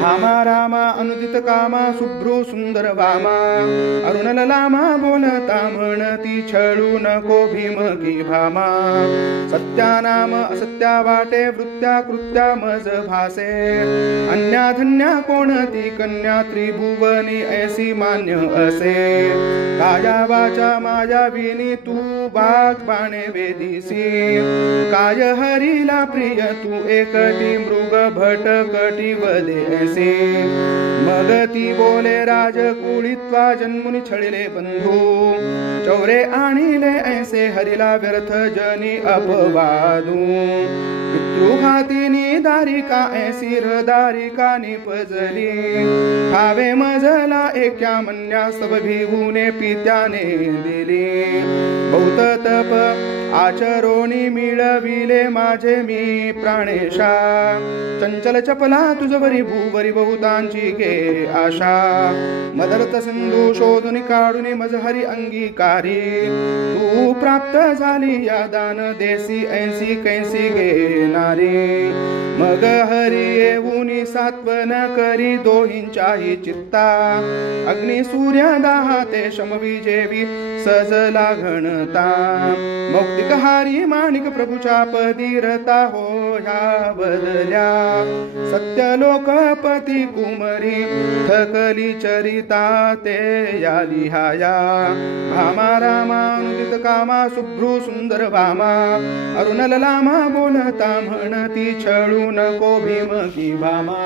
भामा रामा अनुदित कामा शुभ्रू सुंदर वामा अरुणललामा बोलता म्हणती छळू नको भीमकी भामा सत्यानाम असत्या वाटे वृत्त्या कृत्या मज भासे अन्या धन्या कोणती कन्या त्रिभुवनी ऐसी मान्य असे काया वाचा मायाविनी तू बाग बाणे वेदिसी काय हरीला प्रिय तू एकटी मृग भटकटी वदेसी मग ती बोले राजकुळित्वा जन्मुनी छळिले बंधू चौरे आणिले ऐसे हरिला व्यर्थ जनी अपवादू पितृघातिनी दारिका ऐसी हृदारिका निपजली ठावे मजला एक्या मन्या सब भिवूने पित्याने दिली बहुत तप आचरोणी मिळविले माझे मी प्राणेशा चंचल चपला तुझवरी भूवरी बहुतांची गे आशा मदरत सिंधू शोधून काढून मज हरी अंगीकारी तू प्राप्त झाली या दान देसी ऐसी कैसी गे नारी मग हरी येऊनी सात्वन करी दोहींच्याही चित्ता अग्नि सूर्य दाहाते शमविजेवी सजला घनता मौक्तिक हारी माणिक प्रभूच्या पदीरता हो ह्या बदल्या सत्य लोकपती कुमरी थकली चरिता ते या लिहाया भामा रामा अनुदित कामा शुभ्रू सुंदर वामा अरुणललामा बोलता म्हणती छळू नको भीमकी भामा।